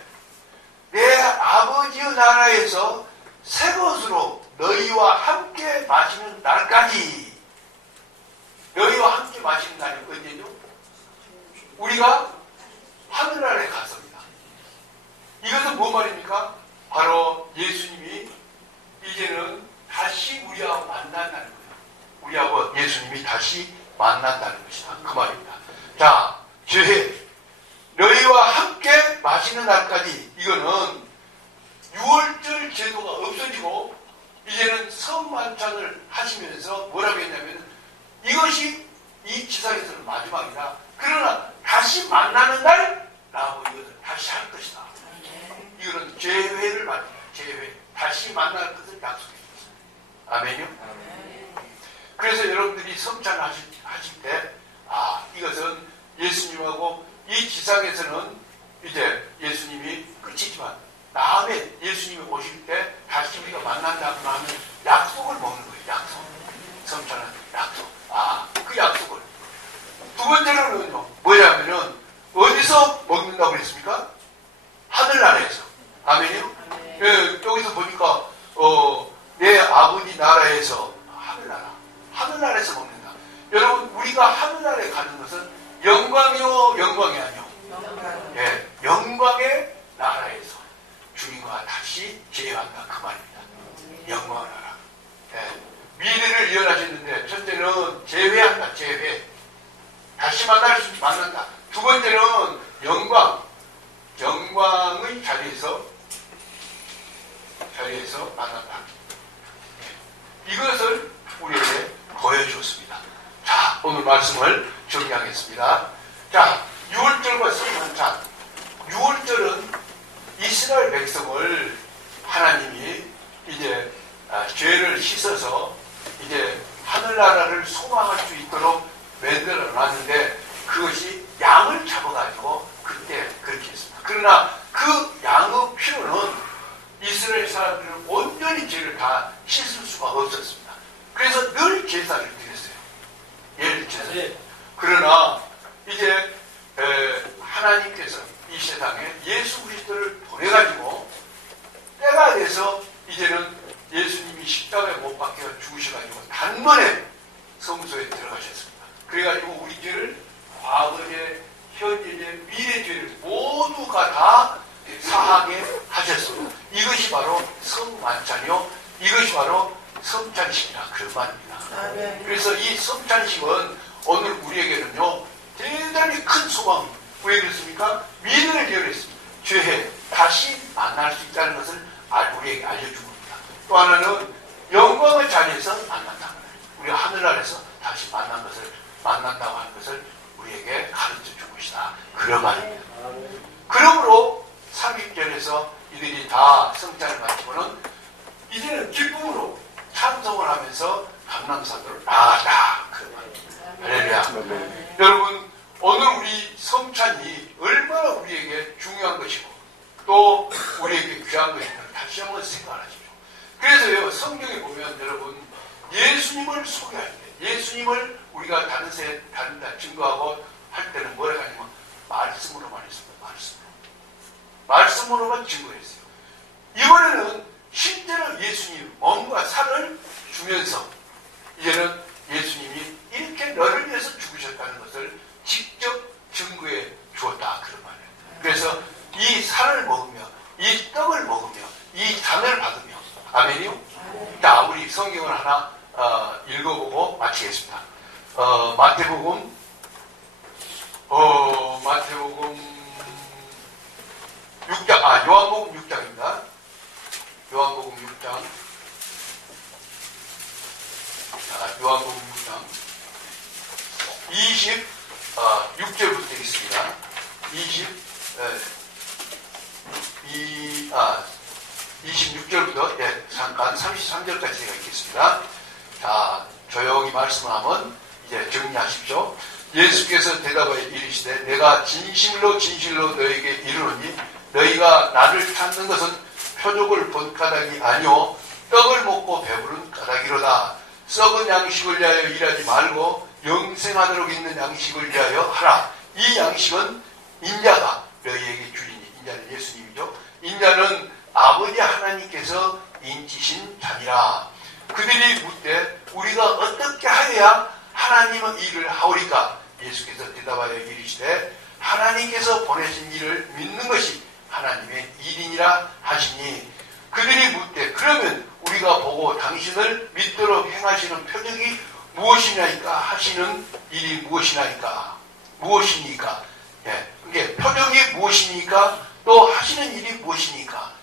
내 아버지의 나라에서 새 것으로 너희와 함께 마시는 날까지. 너희와 함께 마시는 날이 언제죠? 우리가 하늘나라에 갔습니다. 이것은 뭔 말입니까? 바로 예수님이 이제는 다시 우리하고 만난다는 거예요. 우리하고 예수님이 다시 만난다는 것이다. 그 말입니다. 자, 죄 너희와 함께 마시는 날까지. 이거는 6월절 제도가 없어지고 이제는 성만찬을 하시면서 뭐라고 했냐면 이것이 이 지상에서는 마지막이다. 그러나 다시 만나는 날 라고 이것을 다시 할 것이다. 이거는 재회를 말합니다. 재회. 다시 만날 것을 약속했습니다. 아멘요? 그래서 여러분들이 성찬 하실 때, 이것은 예수님하고 이 지상에서는 이제 예수님이 끝이지만 다음에 예수님이 오실 때 다시 우리가 만난다고 하면 약속을 먹는 거예요. 약속. 성찬은 약속. 그 약속을. 두 번째로는요, 뭐냐면은 어디서 먹는다고 그랬습니까? 하늘나라에서. 아멘이요? 예, 여기서 보니까 내 아버지 나라에서 하늘나라에서 먹는다. 여러분, 우리가 하늘나라에 가는 것은 영광이요, 영광이 아니요. 예, 영광의 나라에서 주님과 다시 재회한다. 그 말입니다. 영광의 나라. 예, 미래를 예언하셨는데 첫째는 재회한다. 재회. 다시 만난다. 두 번째는 영광의 자리에서 만난다. 이것을 우리에게 보여주었습니다. 자, 오늘 말씀을 정리하겠습니다. 자, 6월절과 성만찬. 6월절은 이스라엘 백성을 하나님이 이제 죄를 씻어서 이제 하늘나라를 소망할 수 있도록 만들어 놨는데 그것이 양을 잡아가지고 그때 그렇게 했습니다. 그러나 그 양의 피로는 이스라엘 사람들은 온전히 죄를 다 씻을 수가 없었습니다. 그래서 늘 제사를 드렸어요. 예를 제사. 그러나 이제 하나님께서 이 세상에 예수 그리스도를 보내가지고 때가 돼서 이제는 예수님이 십자가에 못 박혀 죽으셔가지고 단번에 성소에 들어가셨습니다. 그래가지고 우리 죄를 과거의, 현재의, 미래 죄를 모두가 다 사하게 하셨습니다. 이것이 바로 성만찬이요, 이것이 바로 성찬식이라 그런 말입니다. 그래서 이 성찬식은 오늘 우리에게는요 대단히 큰 소망입니다. 왜 그렇습니까? 미래를 예언했습니다. 죄해 다시 만날 수 있다는 것을 우리에게 알려준 겁니다. 또 하나는 영광의 자리에서 만난다는 거예요. 우리가 하늘나라에서 다시 만난다고 하는 것을 우리에게 가르쳐 준 것이다. 그런 말입니다. 그러므로 30절에서 이들이 다 성찬을 마치고는 이제는 기쁨으로 찬송을 하면서 감람산도를 나가다. 그 말. 할렐루야. 아멘. 여러분, 오늘 우리 성찬이 얼마나 우리에게 중요한 것이고 또 우리에게 귀한 것인가를 다시 한번 생각하십시오. 그래서요, 성경에 보면 여러분, 예수님을 소개할 때, 예수님을 우리가 다른 데 증거하고 할 때는 뭐라고 하냐면 말씀으로만 했습니다. 말씀으로만 증거했어요. 이번에는 실제로 예수님 몸과 살을 주면서 이제는 예수님이 이렇게 너를 위해서 죽으셨다는 것을 직접 증거해 주었다. 그런 말이에요. 그래서 이 살을 먹으며 이 떡을 먹으며 이 잔을 받으며 아멘이요? 자, 우리 성경을 하나 읽어보고 마치겠습니다. 마태복음 6장, 요한복음 6장입니다. 요한복음 6장. 요한복음 6장. 26절부터 있습니다. 26절부터, 잠깐 33절까지 제가 읽겠습니다. 자, 조용히 말씀하면 이제 정리하십시오. 예수께서 대답하여 이르시되 내가 진실로 진실로 너에게 이르노니 너희가 나를 찾는 것은 표적을 본 까닭이 아니오 떡을 먹고 배부른 까닭이로다. 썩은 양식을 위하여 일하지 말고 영생하도록 있는 양식을 위하여 하라. 이 양식은 인자가 너희에게 주리니, 인자는 예수님이죠. 인자는 아버지 하나님께서 인치신 자니라. 그들이 묻되 우리가 어떻게 하여야 하나님의 일을 하오리까? 예수께서 대답하여 이르시되 하나님께서 보내신 일을 믿는 것이 하나님의 일이니라 하시니, 그들이 묻되 그러면 우리가 보고 당신을 믿도록 행하시는 표적이 무엇이냐이까? 하시는 일이 무엇이냐이까? 무엇이니까? 그게 표적이 무엇이니까? 또 하시는 일이 무엇이니까?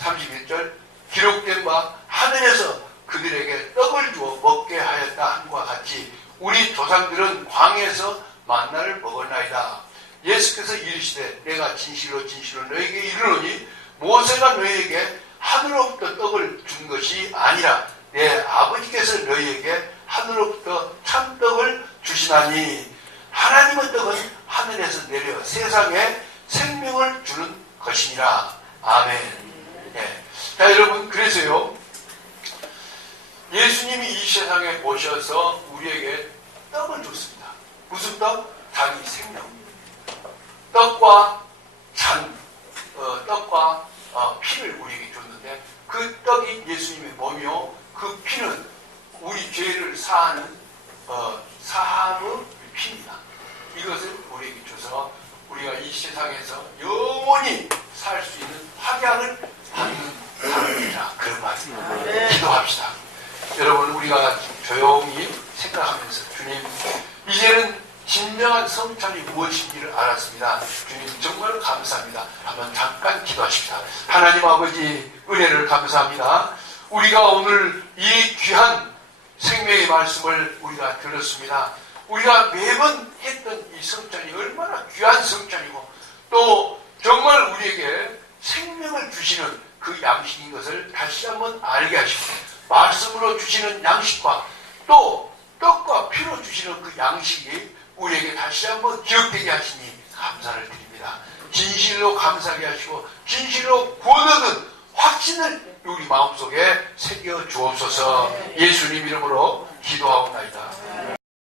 31절 기록된 바 하늘에서 그들에게 떡을 주어 먹게 하였다 함과 같이 우리 조상들은 광야에서 만나를 먹었나이다. 예수께서 이르시되 내가 진실로 진실로 너에게 이르노니 모세가 너희에게 하늘로부터 떡을 준 것이 아니라 내 아버지께서 너희에게 하늘로부터 참떡을 주시나니, 하나님의 떡은 하늘에서 내려 세상에 생명을 주는 것이니라. 아멘. 자, 여러분, 그래서요, 예수님이 이 세상에 오셔서 우리에게 떡을 줬습니다. 무슨 떡? 자기 생명. 떡과 떡과 피를 우리에게 줬는데 그 떡이 예수님의 몸이요, 그 피는 우리 죄를 사하는 사함의 피입니다. 이것을 우리에게 줘서 우리가 이 세상에서 영원히 살 수 있는 확약을 받는 사람이라, 그런 말입니다. 기도합시다. 여러분, 우리가 조용히 생각하면서 주님, 이제는 진정한 성찬이 무엇인지를 알았습니다. 주님 정말 감사합니다. 한번 잠깐 기도하십시다. 하나님 아버지, 은혜를 감사합니다. 우리가 오늘 이 귀한 생명의 말씀을 우리가 들었습니다. 우리가 매번 했던 이 성찬이 얼마나 귀한 성찬이고 또 정말 우리에게 생명을 주시는 그 양식인 것을 다시 한번 알게 하시고, 말씀으로 주시는 양식과 또 떡과 피로 주시는 그 양식이 우리에게 다시 한번 기억되게 하시니 감사를 드립니다. 진실로 감사하게 하시고 진실로 구원 얻은 확신을 우리 마음속에 새겨 주옵소서. 예수님 이름으로 기도하옵나이다.